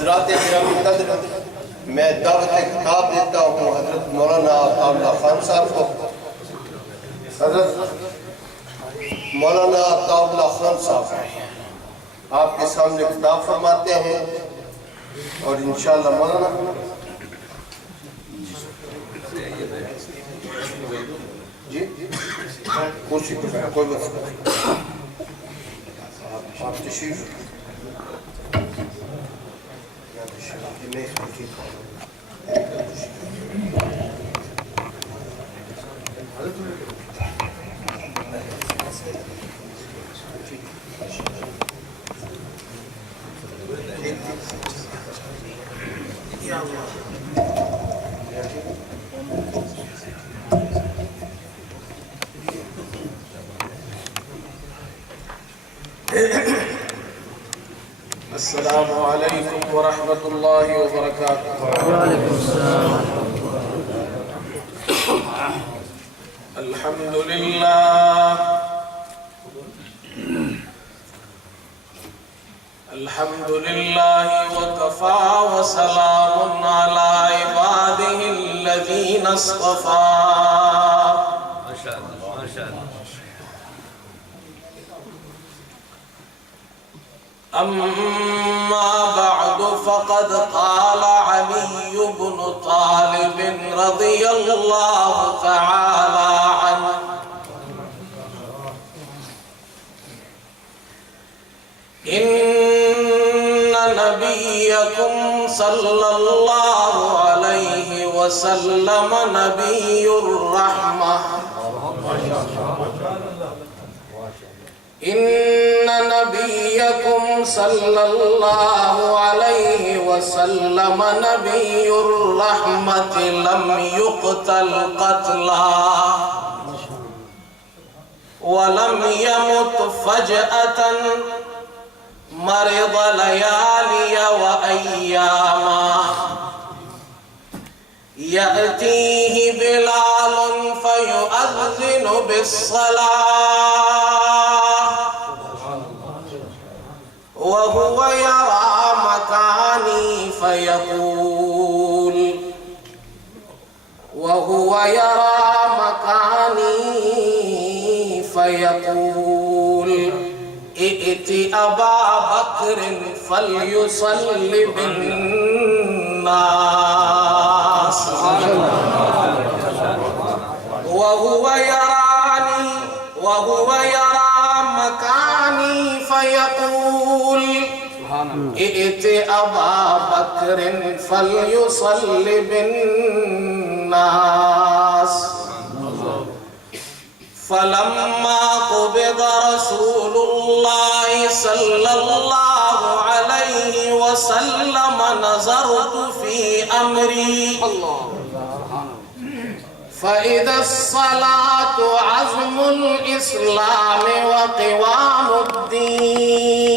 حضرات گرامی قدر، میں دعوت خطاب دیتا ہوں حضرت مولانا عطا اللہ خان صاحب کو۔ حضرت مولانا عطا اللہ خان صاحب آپ کے سامنے خطاب فرماتے ہیں، اور انشاءاللہ مولانا جی کرسی پر کوئی بات نہیں، آپ تشریف السلام علیکم ورحمۃ اللہ وبرکاتہ۔ وعلیکم السلام۔ الحمدللہ الحمدللہ وکفى وسلام علی عباده الذین اصطفى۔ أما بعد فقد قال علي بن طالب رضي الله تعالى عنه: إن نبيكم صلى الله عليه وسلم نبي الرحمة، إن نبيكم صلى الله عليه وسلم نبي الرحمة لم يقتل قتلا ولم يمت فجأة، مرض ليالي وأياما، يأتيه بلال فيؤذن بالصلاة وهو يرى مكاني فيقول ائت أبا بكر فليصل بالناس، وهو يرى مكاني فيقول ائت أبا بكر فليصل بالناس۔ فلما قبض رسول الله صلى الله عليه وسلم نظرت في أمري فإذا الصلاة عزم الإسلام وقوام الدين،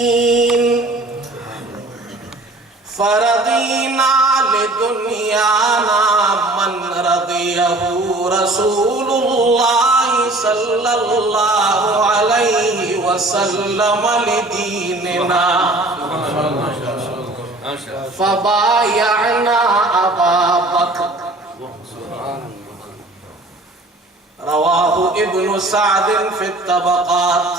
فرضينا لدنيانا من رضيه رسول الله صلى الله عليه وسلم لديننا، فبايعنا أبا بكر۔ رواه ابن سعد في الطبقات،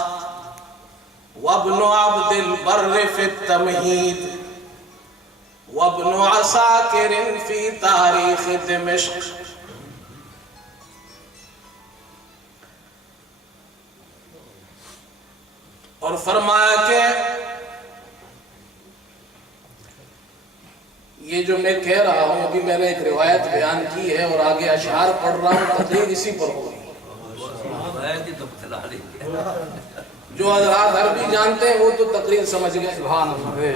وابن عبد البر في التمهيد، وابن عساكر في تاريخ دمشق۔ اور فرمایا کہ یہ جو میں کہہ رہا ہوں، ابھی میں نے ایک روایت بیان کی ہے اور آگے اشعار پڑھ رہا ہوں، تقریر اسی پر ہوگی۔ جو حضرات عربی جانتے ہیں وہ تو تقریر سمجھ گئے،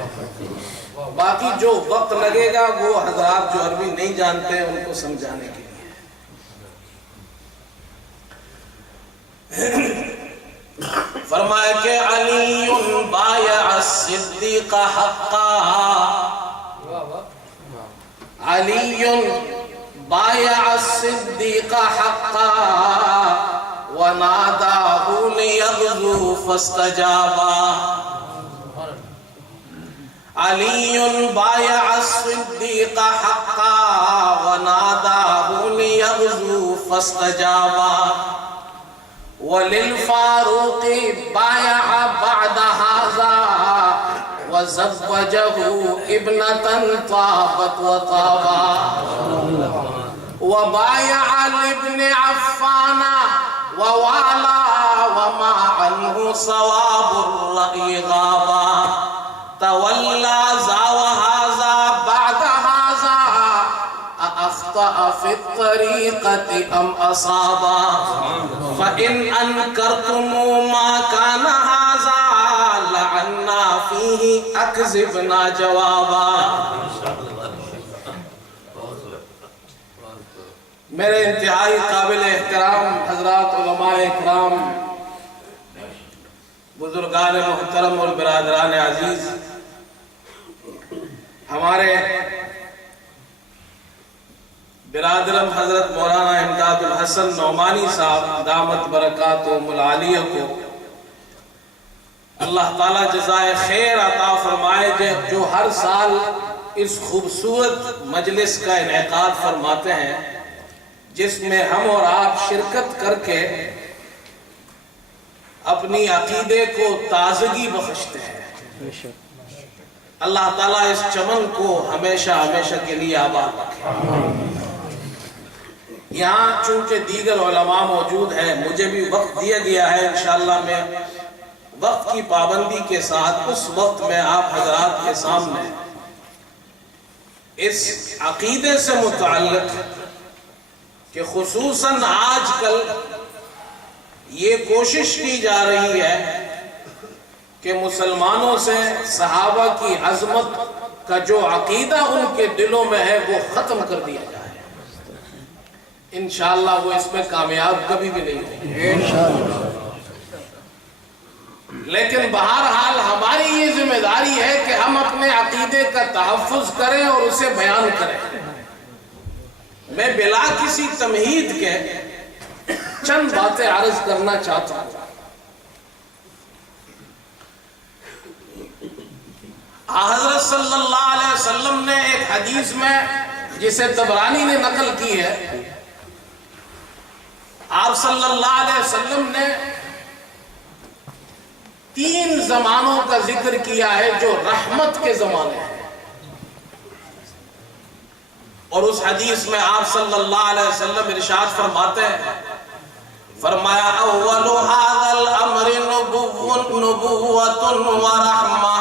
باقی جو وقت لگے گا وہ حضرات جو عربی نہیں جانتے ہیں ان کو سمجھانے کے لیے۔ فرمایا کہ علی بایع الصدیق حقا، علی بایع الصدیق حقا وناداه لیغزو فاستجابا۔ علی بایع الصدیق حقا وناداه لیغزو فاستجابا وللفاروق بایع بعد هذا وزوجه ابنة طابت وطابا وبايع لابن عفان ووالى وما عنه صواب الرأي غابا تولى ذا وهذا بعد هذا أخطأ في الطريقة أم أصابا فإن أنكرتم ما كان هذا لعنا فيه أكذبنا جوابا. میرے انتہائی قابل احترام حضرات علماء اکرام، بزرگان محترم اور برادران عزیز، ہمارے برادرم حضرت مولانا امداد الحسن نعمانی صاحب دامت برکاتہم العالیہ کو اللہ تعالیٰ جزائے خیر عطا فرمائے، جو ہر سال اس خوبصورت مجلس کا انعقاد فرماتے ہیں جس میں ہم اور آپ شرکت کر کے اپنی عقیدے کو تازگی بخشتے ہیں. اللہ تعالیٰ اس چمن کو ہمیشہ ہمیشہ کے لیے آباد رکھے. یہاں چونکہ دیگر علماء موجود ہیں، مجھے بھی وقت دیا گیا ہے، انشاءاللہ میں وقت کی پابندی کے ساتھ اس وقت میں آپ حضرات کے سامنے اس عقیدے سے متعلق کہ خصوصاً آج کل یہ کوشش کی جا رہی ہے کہ مسلمانوں سے صحابہ کی عظمت کا جو عقیدہ ان کے دلوں میں ہے وہ ختم کر دیا جائے. انشاءاللہ وہ اس میں کامیاب کبھی بھی نہیں ہوگی. لیکن بہرحال ہماری یہ ذمہ داری ہے کہ ہم اپنے عقیدے کا تحفظ کریں اور اسے بیان کریں. میں بلا کسی تمہید کے چند باتیں عرض کرنا چاہتا ہوں. حضرت صلی اللہ علیہ وسلم نے ایک حدیث میں جسے طبرانی نے نقل کی ہے، آپ صلی اللہ علیہ وسلم نے 3 زمانوں کا ذکر کیا ہے جو رحمت کے زمانے ہیں. اور اس حدیث میں آپ صلی اللہ علیہ وسلم ارشاد فرماتے ہیں، فرمایا اول هذا الامر نبوۃ ورحمہ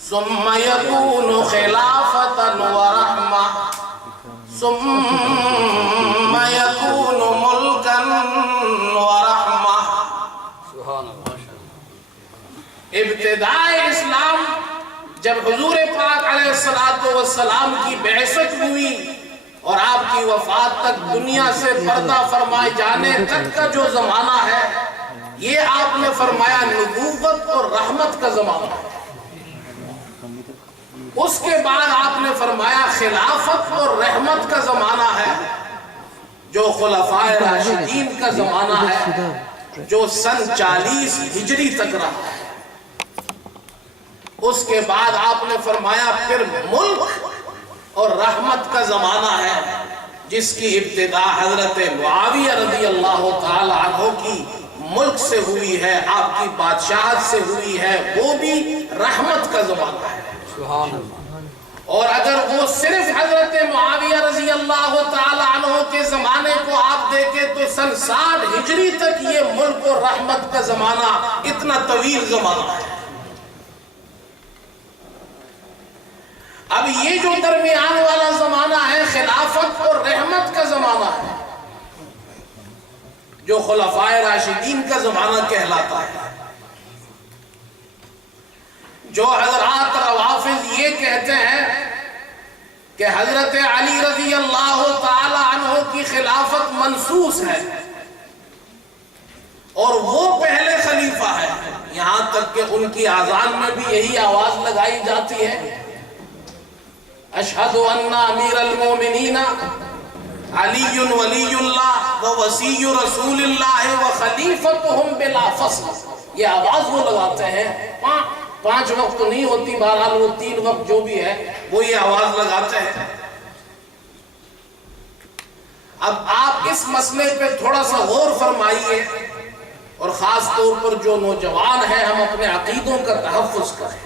ثم يكون خلافة ورحمہ ثم يكون ملکا ورحمہ. ابتداء اسلام جب حضور پاک علیہ السلام کی بعثت ہوئی اور آپ کی وفات تک دنیا سے پردہ فرمائے جانے تک کا جو زمانہ ہے، یہ آپ نے فرمایا نبوت اور رحمت کا زمانہ ہے. اس کے بعد آپ نے فرمایا خلافت اور رحمت کا زمانہ ہے جو خلفائے راشدین کا زمانہ ہے، جو سن 40 ہجری تک رہا ہے. اس کے بعد آپ نے فرمایا پھر ملک اور رحمت کا زمانہ ہے جس کی ابتدا حضرت معاویہ رضی اللہ تعالی عنہ کی ملک سے ہوئی ہے، آپ کی بادشاہت سے ہوئی ہے، وہ بھی رحمت کا زمانہ ہے. اور اگر وہ صرف حضرت معاویہ رضی اللہ تعالی عنہ کے زمانے کو آپ دیکھیں تو سن 60 ہجری تک یہ ملک اور رحمت کا زمانہ اتنا طویل زمانہ ہے. اب یہ جو درمیان والا زمانہ ہے خلافت اور رحمت کا زمانہ ہے جو خلفائے راشدین کا زمانہ کہلاتا ہے. جو حضرات روافض یہ کہتے ہیں کہ حضرت علی رضی اللہ تعالی عنہ کی خلافت منسوس ہے اور وہ پہلے خلیفہ ہے، یہاں تک کہ ان کی اذان میں بھی یہی آواز لگائی جاتی ہے، اشہد ان امیر المومنین علی ولی اللہ ووصی رسول اللہ وخلیفتہم بلا فصل. یہ آواز وہ لگاتے ہیں 5 وقت تو نہیں ہوتی، بہرحال وہ 3 وقت جو بھی ہے وہ یہ آواز لگاتے ہیں۔ اب آپ اس مسئلے پہ تھوڑا سا غور فرمائیے، اور خاص طور پر جو نوجوان ہیں ہم اپنے عقیدوں کا تحفظ کریں۔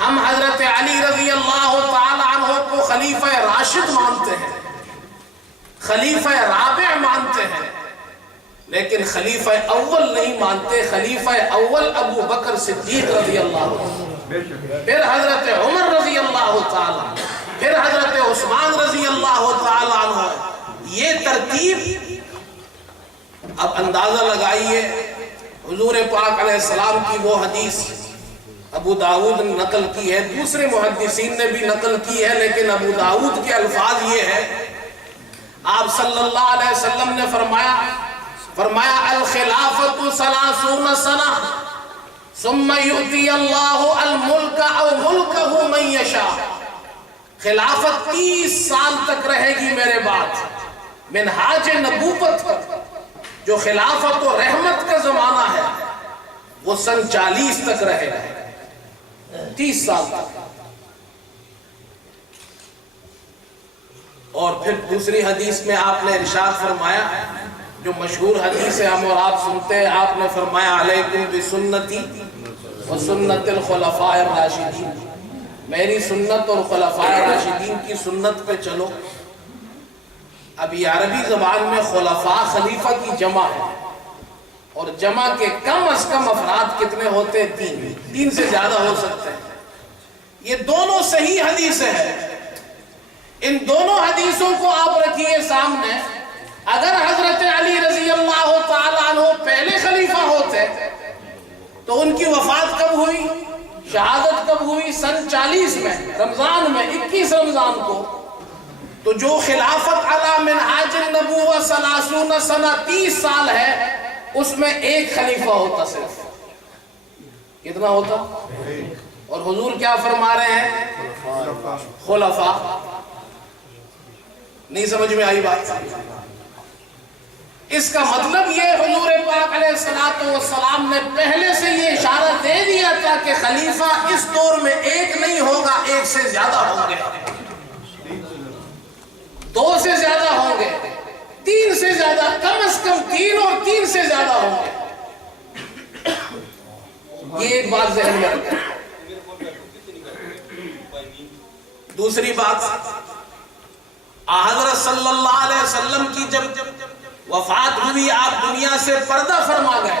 ہم حضرت علی رضی اللہ تعالی عنہ کو خلیفہ راشد مانتے ہیں، خلیفہ رابع مانتے ہیں، لیکن خلیفہ اول نہیں مانتے۔ خلیفہ اول ابو بکر صدیق رضی اللہ عنہ، پھر حضرت عمر رضی اللہ تعالی، پھر حضرت عثمان رضی اللہ تعالی عنہ۔ یہ ترتیب اب اندازہ لگائیے۔ حضور پاک علیہ السلام کی وہ حدیث ابو داؤد نے نقل کی ہے، دوسرے محدثین نے بھی نقل کی ہے، لیکن ابو داؤد کے الفاظ یہ ہے، آپ صلی اللہ علیہ وسلم نے فرمایا الخلافت 30 سنہ ثم یؤتی اللہ الملک او ملکہ من یشاء۔ خلافت 30 سال تک رہے گی میرے بعد، منہاج نبوت جو خلافت و رحمت کا زمانہ ہے وہ سن 40 تک رہے گا، 30 سال تک۔ اور پھر دوسری حدیث میں آپ نے ارشاد فرمایا، جو مشہور حدیث ہے ہم اور آپ سنتے ہیں، آپ نے فرمایا علیکم بسنتی و سنت الخلفاء الراشدین، میری سنت اور خلفاء راشدین کی سنت پہ چلو۔ اب یہ عربی زبان میں خلفاء خلیفہ کی جمع ہے، اور جمع کے کم از کم افراد کتنے ہوتے ہیں؟ 3 سے زیادہ ہو سکتے ہیں۔ یہ دونوں صحیح حدیثیں ہیں، ان دونوں حدیثوں کو آپ رکھیے سامنے۔ اگر حضرت علی رضی اللہ تعالیٰ عنہ پہلے خلیفہ ہوتے تو ان کی وفات کب ہوئی، شہادت کب ہوئی؟ سن 40 میں، رمضان میں، 21 رمضان کو۔ تو جو خلافت علی منہاج النبوہ 30 سنہ 30 سال ہے، اس میں ایک خلیفہ ہوتا صرف۔ کتنا ہوتا؟ اور حضور کیا فرما رہے ہیں؟ خلفاء۔ نہیں سمجھ میں آئی بات؟ اس کا مطلب یہ حضور پاک علیہ السلام نے پہلے سے یہ اشارہ دے دیا تھا کہ خلیفہ اس دور میں ایک نہیں ہوگا، ایک سے زیادہ ہوں گے، 2 سے زیادہ ہوں گے، 3 سے زیادہ، کم از کم 3 اور 3 سے زیادہ ہوں گے۔ یہ ایک بات ذہن میں رکھیں۔ دوسری بات، حضرت صلی اللہ علیہ وسلم کی جب وفات ہوئی، آپ دنیا سے پردہ فرما گئے،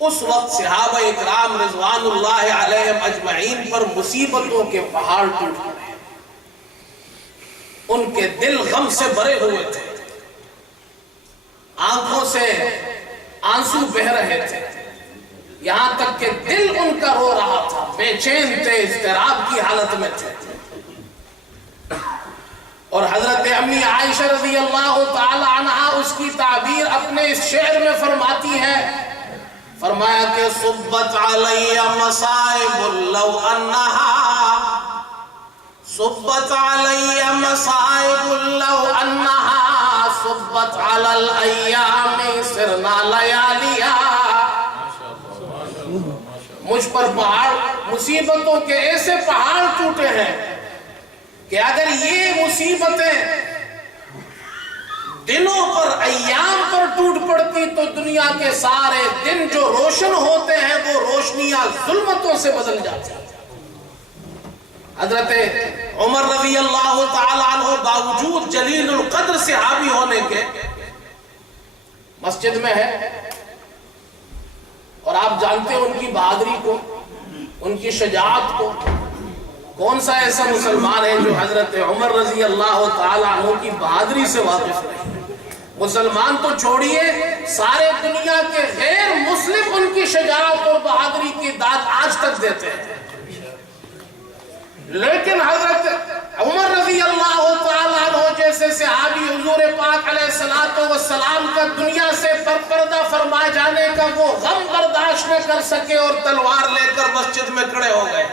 اس وقت صحابہ اکرام رضوان اللہ علیہم اجمعین پر مصیبتوں کے پہاڑ ٹوٹ پڑے، ان کے دل غم سے بھرے ہوئے تھے، آنکھوں سے آنسو بہہ رہے تھے، یہاں تک کہ دل ان کا رو رہا تھا، بے چین تھے، اضطراب کی حالت میں تھے۔ اور حضرت امی عائشہ رضی اللہ تعالی عنہا اس کی تعبیر اپنے اس شعر میں فرماتی ہے، فرمایا کہ صبت علی مصائب لو انہا، صبت علی مصائب لو انہا، صبت علی الایام سرنا لیالیا۔ مجھ پر پہاڑ، مصیبتوں کے ایسے پہاڑ ٹوٹے ہیں کہ اگر یہ مصیبتیں دنوں پر، ایام پر ٹوٹ پڑتی تو دنیا کے سارے دن جو روشن ہوتے ہیں وہ روشنیاں ظلمتوں سے بدل جاتی ہیں۔ حضرت عمر رضی اللہ تعالی عنہ باوجود جلیل القدر صحابی ہونے کے مسجد میں ہے، اور آپ جانتے ہیں ان کی بہادری کو، ان کی شجاعت کو۔ کون سا ایسا مسلمان ہے جو حضرت عمر رضی اللہ تعالی عنہ کی بہادری سے واقف نہیں؟ مسلمان تو چھوڑیے، سارے دنیا کے غیر مسلم ان کی شجاعت اور بہادری کی داد آج تک دیتے ہیں، لیکن حضرت عمر رضی اللہ تعالی عنہ جیسے صحابی حضور پاک علیہ السلام کا دنیا سے پردہ فرما جانے کا وہ غم برداشت نہ کر سکے، اور تلوار لے کر مسجد میں کھڑے ہو گئے،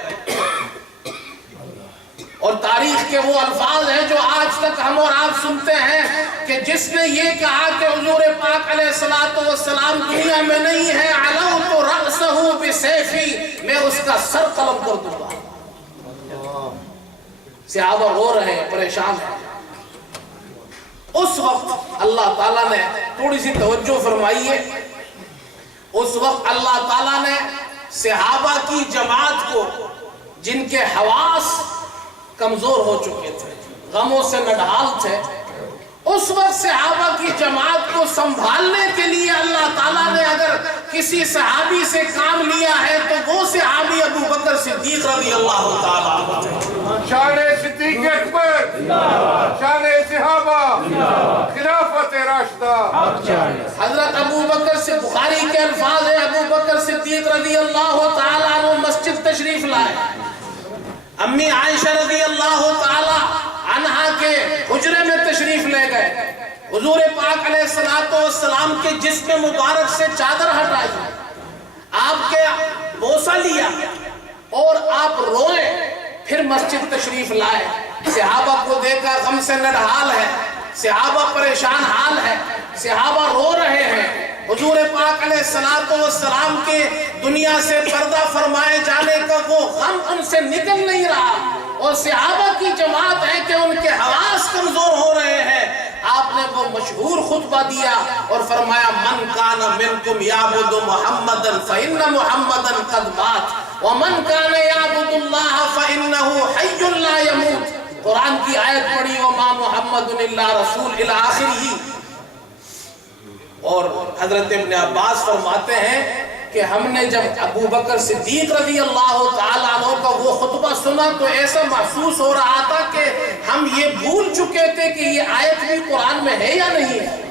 اور تاریخ کے وہ الفاظ ہیں جو آج تک ہم اور آپ سنتے ہیں کہ جس نے یہ کہا کہ حضور پاک علیہ السلام دنیا میں نہیں ہے، علوت رأسہ بسیفی، میں اس کا سر قلم کر دوں گا۔ صحابہ رو رہے ہیں، پریشان ہیں۔ اس وقت اللہ تعالیٰ نے تھوڑی سی توجہ فرمائی ہے، اس وقت اللہ تعالیٰ نے صحابہ کی جماعت کو، جن کے حواس کمزور ہو چکے تھے، غموں سے نڈھال تھے، اس وقت صحابہ کی جماعت کو سنبھالنے کے لیے اللہ تعالیٰ نے اگر کسی صحابی سے کام لیا ہے تو وہ صحابی ابو بکر صدیق رضی اللہ تعالیٰ عنہ۔ شان صدیق اکبر، شان صحابہ، خلافت راشدہ۔ حضرت ابو بکر سے بخاری کے الفاظ ہیں، ابو بکر صدیق رضی اللہ تعالیٰ عنہ مسجد تشریف لائے، امی عائشہ رضی اللہ تعالی عنہا کے حجرے میں تشریف لے گئے، حضور پاک علیہ السلام کے جسم مبارک سے چادر ہٹائی، آپ کے بوسہ لیا اور آپ روئے، پھر مسجد تشریف لائے۔ صحابہ کو دیکھا غم سے نڈھال ہے، صحابہ پریشان حال ہے، صحابہ رو رہے ہیں، حضور پاک علیہ السلام کے دنیا سے پردہ فرمائے جانے کا وہ غم ان سے نکل نہیں رہا، اور صحابہ کی جماعت ہے کہ ان کے حواس کمزور ہو رہے ہیں۔ آپ نے وہ مشہور خطبہ دیا اور فرمایا من کان منکم یعبد محمدا فإن محمدا قد مات ومن کان یعبد اللہ فإنہ حی لا یموت۔ قرآن کی آیت پڑھی وما محمد الا رسول الی آخرہ۔ اور حضرت ابن عباس فرماتے ہیں کہ ہم نے جب ابو بکر صدیق رضی اللہ تعالیٰ عنہ کا وہ خطبہ سنا تو ایسا محسوس ہو رہا تھا کہ ہم یہ بھول چکے تھے کہ یہ آیت بھی قرآن میں ہے یا نہیں ہے۔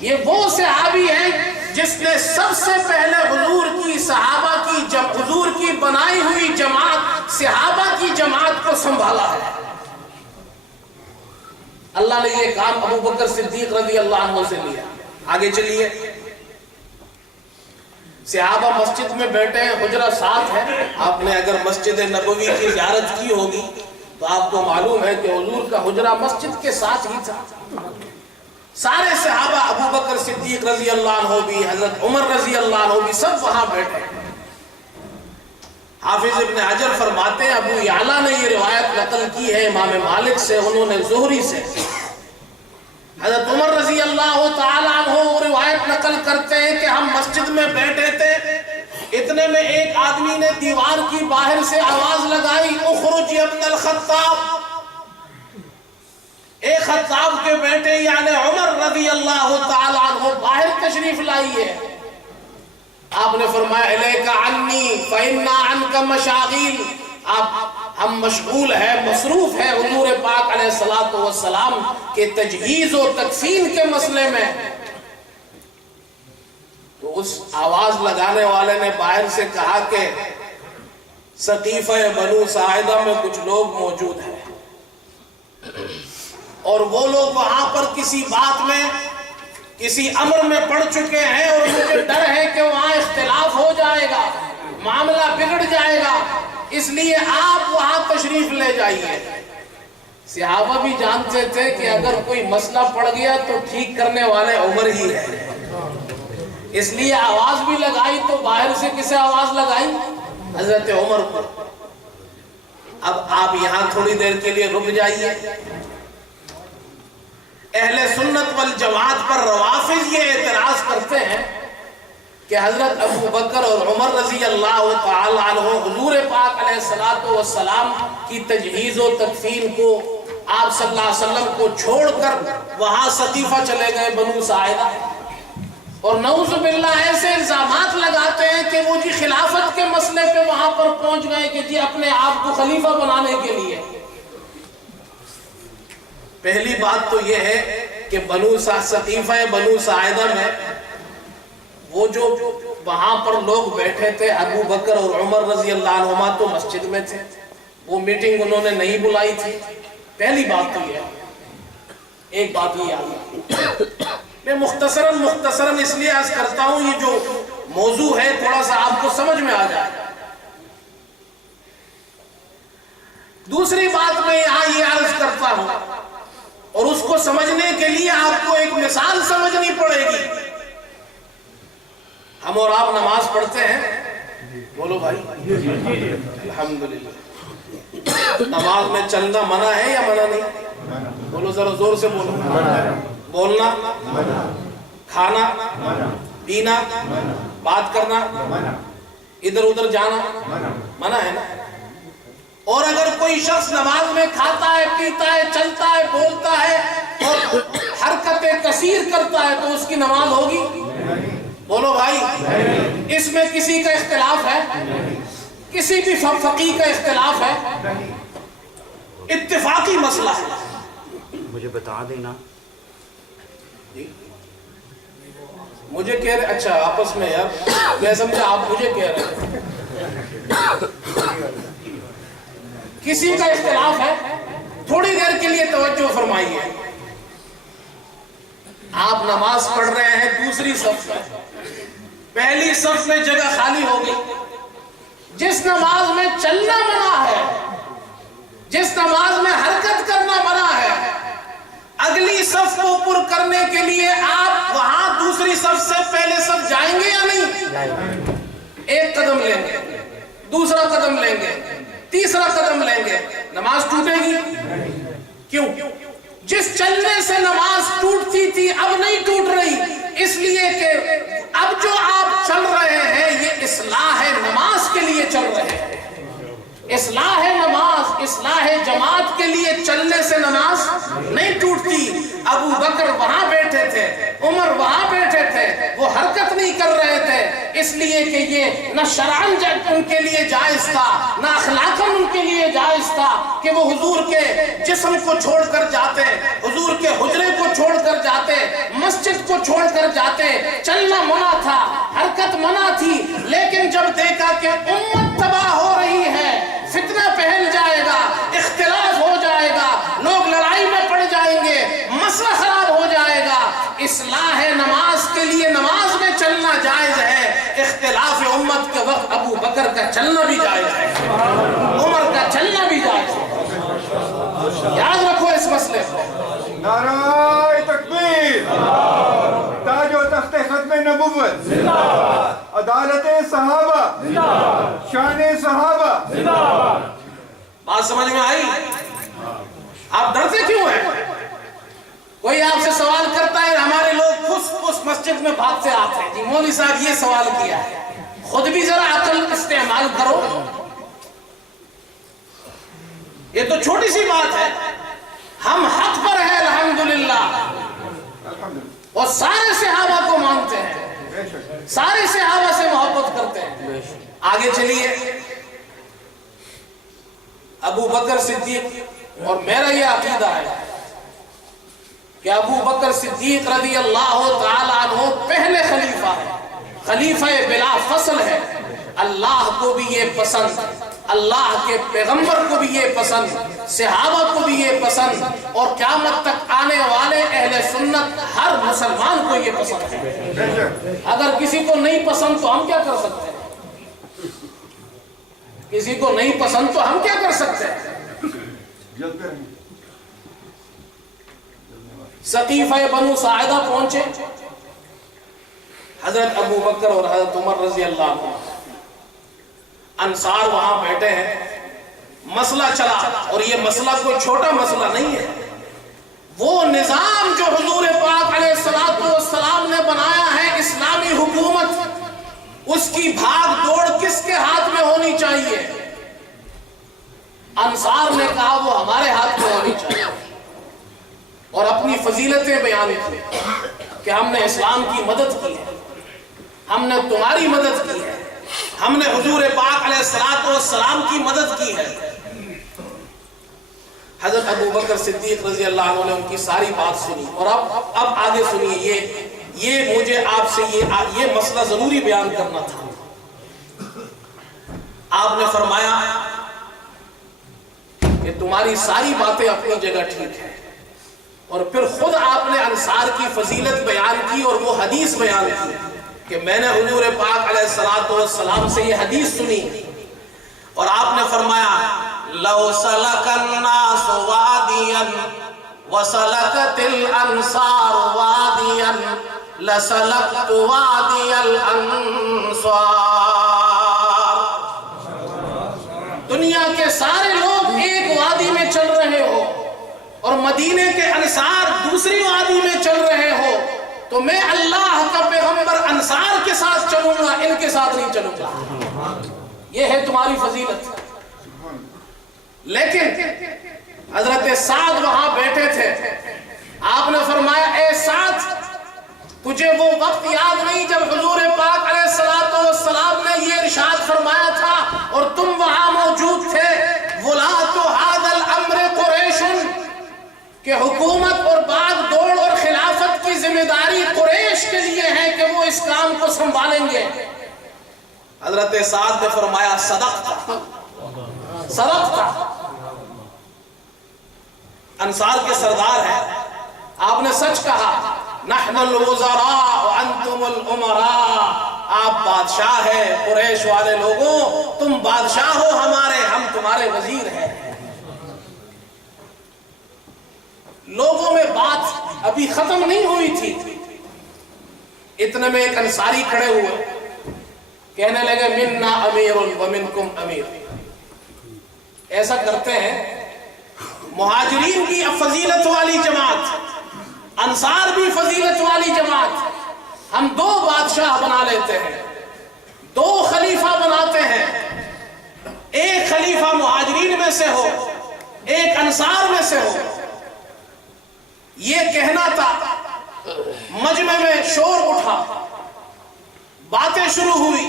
یہ وہ صحابی ہیں جس نے سب سے پہلے حضور کی صحابہ کی حضور کی بنائی ہوئی جماعت صحابہ کی جماعت کو سنبھالا ہے۔ اللہ نے یہ کام ابو بکر صدیق رضی اللہ عنہ سے لیا۔ آگے چلیے، صحابہ مسجد میں بیٹھے ہیں، حجرہ ساتھ ہے۔ آپ نے اگر مسجد نبوی کی زیارت کی ہوگی تو آپ کو معلوم ہے کہ حضور کا حجرہ مسجد کے ساتھ ہی تھا۔ سارے صحابہ، ابو بکر صدیق رضی اللہ عنہ بھی، حضرت عمر رضی اللہ عنہ بھی، سب وہاں بیٹھے ہیں۔ حافظ ابن حجر فرماتے ہیں، ابو یعلا نے یہ روایت نقل کی ہے امام مالک سے، انہوں نے زہری سے۔ حضرت عمر رضی اللہ تعالیٰ عنہ وہ روایت نقل کرتے ہیں کہ ہم مسجد میں بیٹھے تھے، اتنے میں ایک آدمی نے دیوار کی باہر سے آواز لگائی اخرج یا ابن الخطاب۔ ایک خطاب کے بیٹے یعنی عمر رضی اللہ تعالیٰ عنہ باہر تشریف لائیے۔ آپ نے فرمایا الیک عنی فإنا عنک مشاغیل، ہم مشغول ہے، مصروف ہے حضور پاک علیہ السلام کے تجہیز و تکفین کے مسئلے میں۔ تو اس آواز لگانے والے نے باہر سے کہا کہ سقیفہ بنو ساعدہ میں کچھ لوگ موجود ہیں اور وہ لوگ وہاں پر کسی بات میں، کسی امر میں پڑ چکے ہیں اور مجھے ڈر ہے کہ وہاں اختلاف ہو جائے گا، معاملہ بگڑ جائے گا، اس لیے آپ وہاں تشریف لے جائیے۔ صحابہ بھی جانتے تھے کہ اگر کوئی مسئلہ پڑ گیا تو ٹھیک کرنے والے عمر ہی ہیں، اس لیے آواز بھی لگائی تو باہر سے کسے آواز لگائی؟ حضرت عمر پر۔ اب آپ یہاں تھوڑی دیر کے لیے رک جائیے۔ اہل سنت والجماعت پر روافض یہ اعتراض کرتے ہیں کہ حضرت ابو بکر اور عمر رضی اللہ تعالی عنہ حضور پاک علیہ السلام کی تجہیز و تکفین کو آپ صلی اللہ علیہ وسلم کو چھوڑ کر وہاں سقیفہ چلے گئے بنو ساعدہ، اور نعوذ باللہ ایسے الزامات لگاتے ہیں کہ وہ جی خلافت کے مسئلے پہ وہاں پر پہنچ گئے کہ جی اپنے آپ کو خلیفہ بنانے کے لیے۔ پہلی بات تو یہ ہے کہ سقیفہ بنو ساعدہ میں وہ جو وہاں پر لوگ بیٹھے تھے ابو بکر اور عمر رضی اللہ عنہما تو مسجد میں تھے، وہ میٹنگ انہوں نے نہیں بلائی تھی۔ پہلی بات تو یہ ہے۔ ایک بات یہ یاد، میں مختصراً اس لیے عرض کرتا ہوں یہ جو موضوع ہے تھوڑا سا آپ کو سمجھ میں آ جائے۔ دوسری بات میں یہاں یہ عرض کرتا ہوں، اور اس کو سمجھنے کے لیے آپ کو ایک مثال سمجھنی پڑے گی۔ ہم اور آپ نماز پڑھتے ہیں، بولو بھائی الحمدللہ، نماز میں چلنا منع ہے یا منع نہیں؟ بولو ذرا زور سے بولو۔ بولنا، کھانا، پینا، بات کرنا، ادھر ادھر جانا منع ہے نا؟ اور اگر کوئی شخص نماز میں کھاتا ہے، پیتا ہے، چلتا ہے، بولتا ہے اور حرکت کثیر کرتا ہے تو اس کی نماز ہوگی؟ بولو بھائی، اس میں کسی کا اختلاف ہے؟ کسی بھی فقیہ کا اختلاف ہے؟ اتفاقی مسئلہ ہے۔ مجھے بتا دینا۔ مجھے کہہ رہے، اچھا آپس میں یار، میں سمجھا آپ مجھے کہہ رہے ہیں۔ کسی کا اختلاف ہے؟ تھوڑی دیر کے لیے توجہ فرمائیے۔ آپ نماز پڑھ رہے ہیں دوسری صف میں، پہلی صف میں جگہ خالی ہو گئی۔ جس نماز میں چلنا منع ہے، جس نماز میں حرکت کرنا منع ہے، اگلی صف کو پر کرنے کے لیے آپ وہاں دوسری صف سے پہلے صف جائیں گے یا نہیں؟ ایک قدم لیں گے، دوسرا قدم لیں گے، تیسرا قدم لیں گے، نماز ٹوٹے گی؟ کیوں؟ جس چلنے سے نماز ٹوٹتی تھی اب نہیں ٹوٹ رہی، اس لیے کہ اب جو آپ چل رہے ہیں یہ اصلاح نماز کے لیے چل رہے ہیں۔ اصلاح نماز، اصلاح جماعت کے لیے چلنے سے نماز نہیں ٹوٹتی۔ ابو بکر وہاں بیٹھے تھے، عمر وہاں بیٹھے تھے، وہ حرکت نہیں کر رہے تھے، اس لیے کہ یہ نہ شرعاً ان کے لیے جائز تھا، نہ اخلاقاً ان کے لیے جائز تھا کہ وہ حضور کے جسم کو چھوڑ کر جاتے، حضور کے حجرے کو چھوڑ کر جاتے، مسجد کو چھوڑ کر جاتے۔ چلنا منع تھا، حرکت منع تھی، لیکن جب دیکھا کہ امت تباہ ہو رہی ہے، فتنہ پھیل جائے گا، اختلاف ہو جائے گا، لوگ لڑائی میں پڑ جائیں گے، مسئلہ خراب ہو جائے گا، اصلاح نماز کے لیے نماز میں چلنا جائز ہے، اختلاف امت کے وقت ابو بکر کا چلنا بھی جائز ہے، عمر کا چلنا بھی جائز ہے۔ یاد رکھو اس مسئلے کو۔ نعرہ تکبیر، تاج و تخت ختم نبوت، عدالت صحابہ، شان صحابہ۔ بات سمجھ میں آئی؟ آپ ڈرتے کیوں ہیں؟ کوئی آپ سے سوال کرتا ہے، ہمارے لوگ پھس مسجد میں بھاگتے آتے ہیں، جی مولوی صاحب یہ سوال کیا ہے، خود بھی ذرا عقل استعمال کرو۔ یہ تو چھوٹی سی بات ہے، ہم حق پر ہیں الحمدللہ، اور سارے صحابہ کو مانتے ہیں، سارے صحابہ سے محبت کرتے ہیں۔ آگے چلیے، ابو بکر صدیق، اور میرا یہ عقیدہ ہے کہ ابو بکر صدیق رضی اللہ تعالی عنہ پہلے خلیفہ ہے، خلیفہ بلا فصل ہے۔ اللہ کو بھی یہ پسند، اللہ کے پیغمبر کو بھی یہ پسند، صحابہ کو بھی یہ پسند، اور قیامت تک آنے والے اہل سنت ہر مسلمان کو یہ پسند ہے۔ اگر کسی کو نہیں پسند تو ہم کیا کر سکتے ہیں؟ کسی کو نہیں پسند تو ہم کیا کر سکتے ہیں؟ سقیفہ بنو ساعدہ پہنچے، حضرت ابو بکر اور حضرت عمر رضی اللہ عنہ، انصار وہاں بیٹھے ہیں، مسئلہ چلا، اور یہ مسئلہ کوئی چھوٹا مسئلہ نہیں ہے۔ وہ نظام جو حضور پاک علیہ السلام نے بنایا ہے، اسلامی حکومت، اس کی بھاگ دوڑ کس کے ہاتھ میں ہونی چاہیے؟ انصار نے کہا وہ ہمارے ہاتھ میں ہونی چاہیے، اور اپنی فضیلتیں بیان کی کہ ہم نے اسلام کی مدد کی ہے، ہم نے تمہاری مدد کی ہے، ہم نے حضور پاک علیہ السلام کی مدد کی ہے۔ حضرت ابو بکر صدیق رضی اللہ عنہ نے ان کی ساری بات سنی، اور اب آگے سنیے، یہ مجھے آپ سے یہ مسئلہ ضروری بیان کرنا تھا۔ آپ نے فرمایا کہ تمہاری ساری باتیں اپنی جگہ ٹھیک ہیں، اور پھر خود آپ نے انصار کی فضیلت بیان کی، اور وہ حدیث بیان کی کہ میں نے حضور پاک علیہ السلام سے یہ حدیث سنی، اور آپ نے فرمایا لو سلك الناس واديا وسلكت الانصار واديا لسلكت وادي الانصار. دنیا کے سارے لوگ ایک وادی میں چل رہے ہو اور مدینے کے انصار دوسری وادی میں چل رہے ہو تو میں اللہ کا پیغمبر انصار کے ساتھ چلوں گا، ان کے ساتھ نہیں چلوں گا. یہ ہے تمہاری فضیلت. لیکن حضرت سعد وہاں بیٹھے تھے. آپ نے فرمایا اے سعد تجھے وہ وقت یاد نہیں جب حضور پاک علیہ السلام نے یہ ارشاد فرمایا تھا اور تم وہاں موجود تھے ولاۃ ھذا الامر قریش، کہ حکومت اور باغ دوڑ اور خلافت کی ذمہ داری قریش کے لیے ہے کہ وہ اس کام کو سنبھالیں گے. حضرت سعد نے فرمایا صدقت. انصار کے سردار ہیں، آپ نے سچ کہا. نحن الوزراء وانتم الامراء. آپ بادشاہ ہیں قریش والے لوگوں، تم بادشاہ ہو ہمارے، ہم تمہارے وزیر ہیں. لوگوں میں بات ابھی ختم نہیں ہوئی تھی، اتنے میں ایک انصاری کھڑے ہوئے، کہنے لگے منا امیر ومنکم امیر. ایسا کرتے ہیں مہاجرین کی فضیلت والی جماعت، انصار بھی فضیلت والی جماعت، ہم دو بادشاہ بنا لیتے ہیں، دو خلیفہ بناتے ہیں. ایک خلیفہ مہاجرین میں سے ہو، ایک انصار میں سے ہو. یہ کہنا تھا، مجمع میں شور اٹھا، باتیں شروع ہوئی.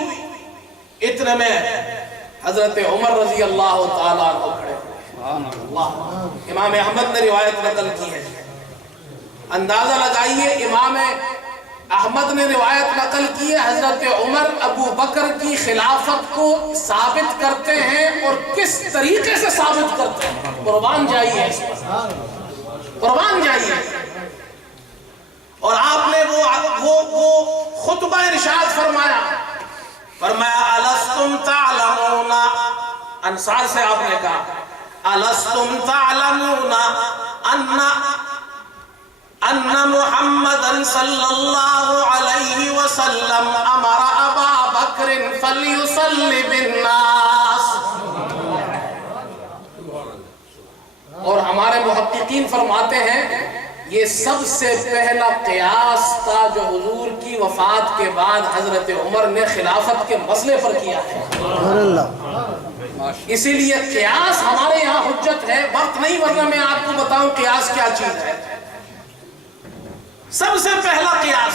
اتنے میں حضرت عمر رضی اللہ تعالیٰ عنہ کھڑے ہوئے. امام احمد نے روایت نقل کی ہے. اندازہ لگائیے امام احمد نے روایت نقل کی ہے حضرت عمر ابو بکر کی خلافت کو ثابت کرتے ہیں، اور کس طریقے سے ثابت کرتے ہیں. قربان جائیے اس پر، قربان جائیے. اور آپ نے وہ خطبہ ارشاد فرمایا الستم تعلمون. انصار سے آپ نے کہا الستم تعلمون ان محمدا صلی اللہ علیہ وسلم امر ابا بکر فلیصلی بالناس. اور ہمارے محققین فرماتے ہیں یہ سب سے پہلا قیاس تھا جو حضور کی وفات کے بعد حضرت عمر نے خلافت کے مسئلے پر کیا ہے. اسی لیے قیاس ہمارے یہاں حجت ہے. وقت نہیں ورنہ میں آپ کو بتاؤں قیاس کیا چیز ہے. سب سے پہلا قیاس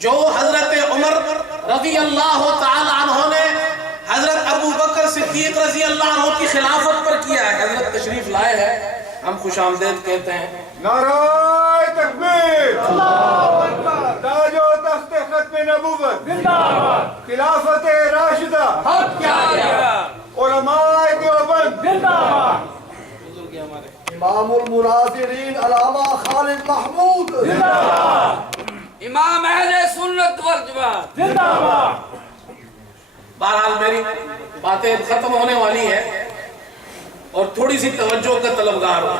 جو حضرت عمر رضی اللہ تعالی عنہ نے حضرت ابو بکر صدیق رضی اللہ عنہ کی خلافت پر کیا ہے. حضرت تشریف لائے ہیں، ہم خوش آمدید کہتے ہیں. نعرہ تکبیر، تاج و تخت ختم نبوت، خلافت راشدہ، علماء دیوبند، امام المناظرین علامہ خالد محمود، امام اہل سنت والجماعت. بہرحال میری باتیں ختم ہونے والی ہے اور تھوڑی سی توجہ کا طلبگار ہوں.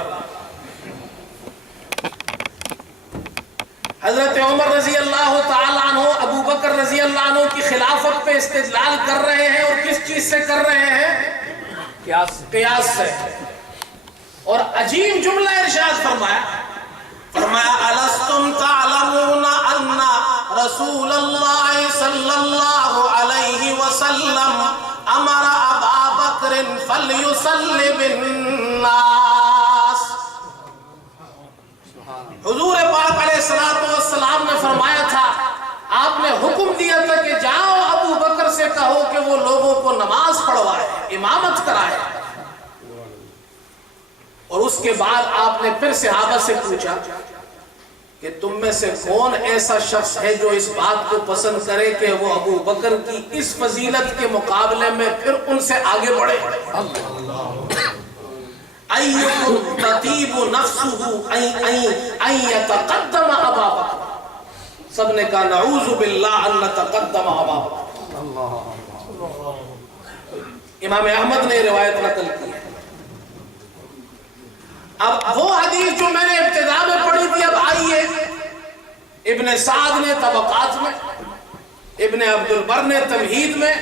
حضرت عمر رضی اللہ تعالیٰ عنہ ابو بکر رضی اللہ عنہ کی خلافت پہ استدلال کر رہے ہیں، اور کس چیز سے کر رہے ہیں؟ قیاس سے. اور عجیب جملہ ارشاد فرمایا الستم تعلمون ان رسول اللہ صلی اللہ علیہ وسلم امر ابا بکر فلیصلی بالناس. حضور پاک علیہ السلام نے فرمایا تھا، آپ نے حکم دیا تھا کہ جاؤ ابو بکر سے کہو کہ وہ لوگوں کو نماز پڑھوائے، امامت کرائے. اور اس کے بعد آپ نے پھر صحابہ سے پوچھا کہ تم میں سے کون ایسا شخص ہے جو اس بات کو پسند کرے کہ وہ ابو بکر کی اس فضیلت کے مقابلے میں پھر ان سے آگے بڑھے. ایکم تطیب نفسہ ان یتقدم ابا بکر. سب نے کہا نعوذ باللہ ان نتقدم ابا بکر. امام احمد نے روایت نقل کی ہے۔ اب وہ حدیث جو میں نے ابتدا میں پڑھی تھی، اب آئیے ابن سعد نے طبقات میں، ابن عبد البر نے تمہید میں،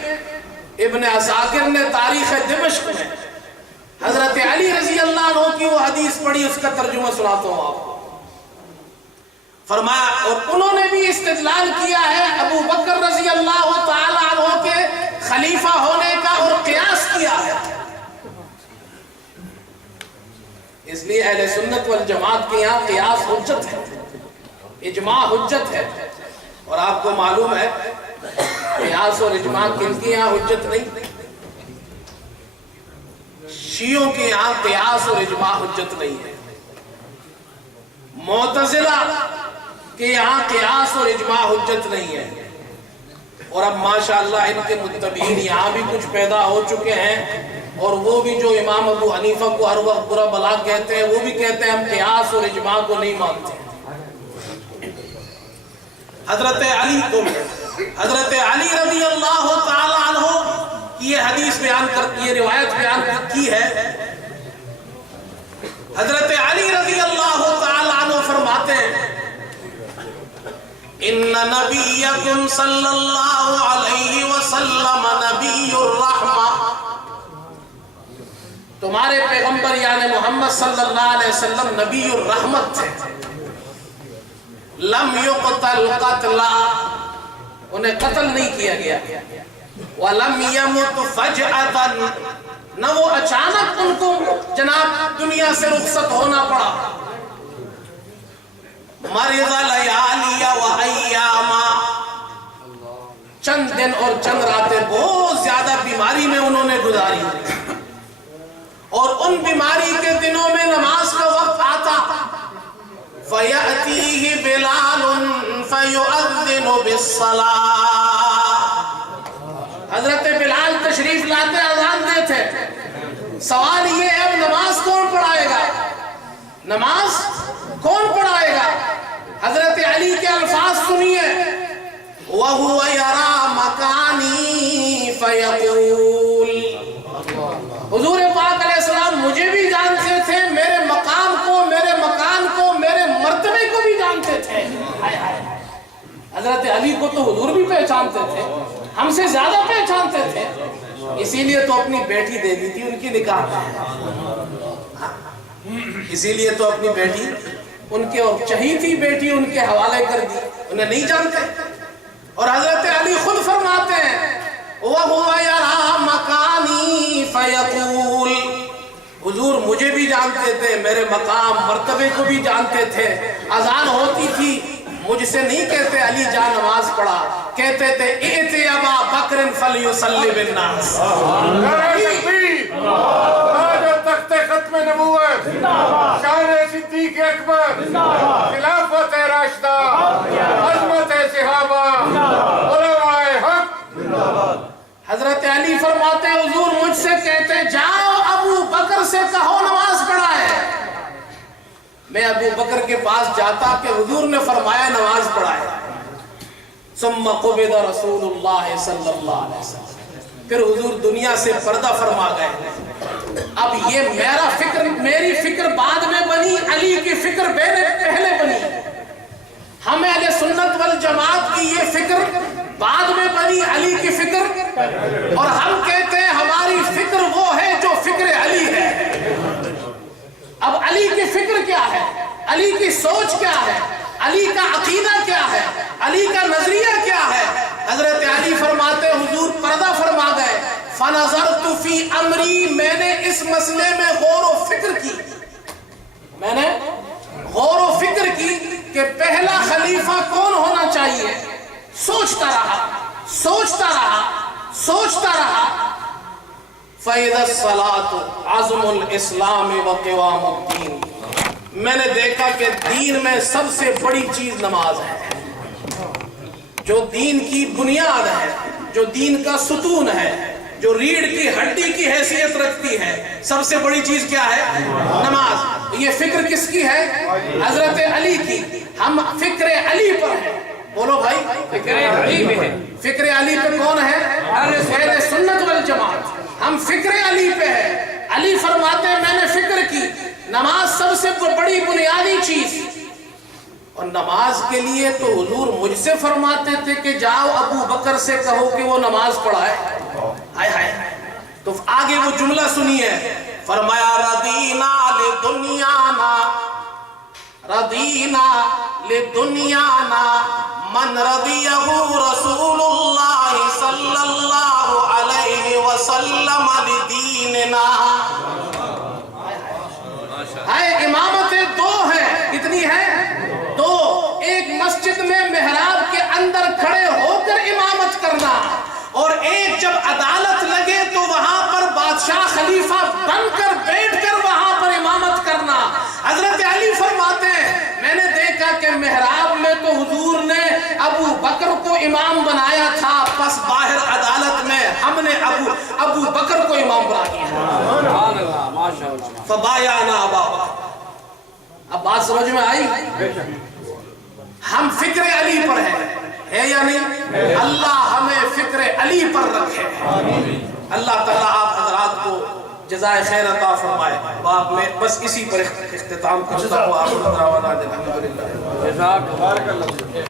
ابن عساکر نے تاریخ دمشق میں حضرت علی رضی اللہ عنہ کی وہ حدیث پڑھی، اس کا ترجمہ سناتا ہوں آپ کو۔ فرمایا، اور انہوں نے بھی استدلال کیا ہے ابو بکر رضی اللہ تعالی عنہ کے خلیفہ ہونے کا اور قیاس کیا ہے۔ اس لیے اہل سنت والجماعت کے یہاں قیاس حجت ہے، اجماع حجت ہے، اور آپ کو معلوم ہے قیاس اور اجماع کن کے یہاں حجت نہیں؟ شیعوں کے یہاں قیاس اور اجماع حجت نہیں ہے، معتزلہ کہ یہاں قیاس اور اجماع حجت نہیں ہے، اور اب ماشاءاللہ ان کے متبعین یہاں بھی کچھ پیدا ہو چکے ہیں، اور وہ بھی جو امام ابو حنیفہ کو ہر وقت برا بلا کہتے ہیں، وہ بھی کہتے ہیں ہم قیاس اور اجماع کو نہیں مانتے۔ حضرت علی رضی اللہ تعالی عنہ کی یہ حدیث بیان یہ روایت بیان کی ہے۔ حضرت علی رضی اللہ تعالی عنہ فرماتے ہیں، ان نبیکم صلی اللہ علیہ وسلم نبی الرحمہ، تمہارے پیغمبر یعنی محمد صلی اللہ علیہ وسلم نبی الرحمت تھے۔ لم یقتل قتلا، انہیں قتل نہیں کیا گیا، ولم یمت فجأتا، نہ وہ اچانک ان کو جناب دنیا سے رخصت ہونا پڑا۔ مرض لیالی و ایاما، چند دن اور چند راتیں بہت زیادہ بیماری میں انہوں نے گزاری، اور ان بیماری کے دنوں میں نماز کا وقت آتا، فَيَأْتِيهِ بِلَالٌ فَيُؤَذِّنُ بِالصَّلَاةِ، حضرت بلال تشریف لاتے اذان دیتے۔ سوال یہ ہے اب نماز کون پڑھائے گا؟ نماز کون پڑھائے گا؟ حضرت علی کے الفاظ سنیے، وَهُوَ يَرَى مَكَانِي فَيَقُولُ، حضور پاک علیہ السلام مجھے بھی جانتے تھے، میرے مقام کو، میرے مکان کو، میرے مرتبے کو بھی جانتے تھے۔ حضرت علی کو تو حضور بھی پہچانتے تھے، ہم سے زیادہ پہچانتے تھے، اسی لیے تو اپنی بیٹی دے دی تھی ان کی نکاح، اسی لیے تو اپنی بیٹی ان کے اور چہی تھی بیٹی ان کے حوالے کر دی، انہیں نہیں جانتے۔ اور حضرت علی خود فرماتے ہیں، وَهُوَ يَرَى مَكَانِي فَيَقُولُ، حضور مجھے بھی جانتے تھے، میرے مقام مرتبے کو بھی جانتے تھے۔ اذان ہوتی تھی، مجھ سے نہیں کہتے علی جا نماز پڑھا، کہتے تھے ائت ابا بکر فلیصلی بالناس، تاج و تخت ختم نبوت، شان صدیق اکبر، خلافت راشدہ، عظمت صحابہ، علماء حق۔ حضرت علی فرماتے ہیں حضور مجھ سے کہتے جاؤ ابو بکر سے کہو نماز پڑھائے، میں ابو بکر کے پاس جاتا کہ حضور نے فرمایا نماز پڑھائے۔ ثم قبض رسول اللہ صلی اللہ علیہ وسلم، پھر حضور دنیا سے پردہ فرما گئے۔ اب یہ میری فکر بعد میں بنی، علی کی فکر پہلے بنی۔ ہمیں اہل سنت والجماعت کی یہ فکر بعد میں بنی، علی کی فکر، اور ہم کہتے ہیں ہماری فکر وہ ہے جو فکر علی ہے۔ اب علی کی فکر کیا ہے، علی کی سوچ کیا ہے، علی کا عقیدہ کیا ہے، علی کا نظریہ کیا ہے؟ حضرت علی فرماتے حضور پردہ فرما گئے، فَنَظَرْتُ فِي أَمْرِي، میں نے اس مسئلے میں غور و فکر کی، میں نے غور و فکر کی کہ پہلا خلیفہ کون ہونا چاہیے۔ سوچتا رہا فَإِذَا الصَّلَاةُ عَزْمُ الْإِسْلَامِ وَقِوَامُ الدِّينِ، میں نے دیکھا کہ دین میں سب سے بڑی چیز نماز ہے، جو دین کی بنیاد ہے، جو دین کا ستون ہے، جو ریڑھ کی ہڈی کی حیثیت رکھتی ہے، سب سے بڑی چیز کیا ہے؟ نماز۔ یہ فکر کس کی ہے؟ حضرت علی کی۔ ہم فکر علی پر ہیں، بولو بھائی، فکر علی پہ ہے۔ فکر علی پہ کون ہے؟ اہل سنت والجماعت۔ ہم فکر علی پہ ہے. علی فرماتے ہیں میں نے فکر کی نماز سب سے بڑی بنیادی چیز، اور نماز کے لیے تو حضور مجھ سے فرماتے تھے کہ جاؤ ابو بکر سے کہو کہ وہ نماز پڑھائے. ہائے ہائے. تو آگے وہ جملہ سنیے، فرمایا ردینا لدنیانا، ردینا لدنیانا من رضیہ رسول اللہ صلی اللہ علیہ وسلم لدیننا. ہے امامتیں دو ہیں. کتنی ہیں؟ دو. ایک مسجد میں محراب کے اندر کھڑے ہو کر امامت کرنا، اور ایک جب عدالت لگے تو وہاں پر بادشاہ خلیفہ بن کر بیٹھ کر وہاں پر امامت کرنا. حضرت علی فرماتے ہیں میں نے دیکھا کہ محراب میں تو حضور نے ابو بکر کو امام بنایا تھا، پس باہر عدالت میں ہم نے ابو بکر کو امام بنا دیا. فبایعنا ابا بکر. اب بات سمجھ میں آئی؟ ہم فکر علی پر ہے یا نہیں؟ اللہ ہمیں فکر علی پر رکھے. اللہ تعالیٰ آپ حضرات کو جزائے خیر عطا فرمائے. باپ میں بس اسی پر اختتام کرتا ہوں. آپ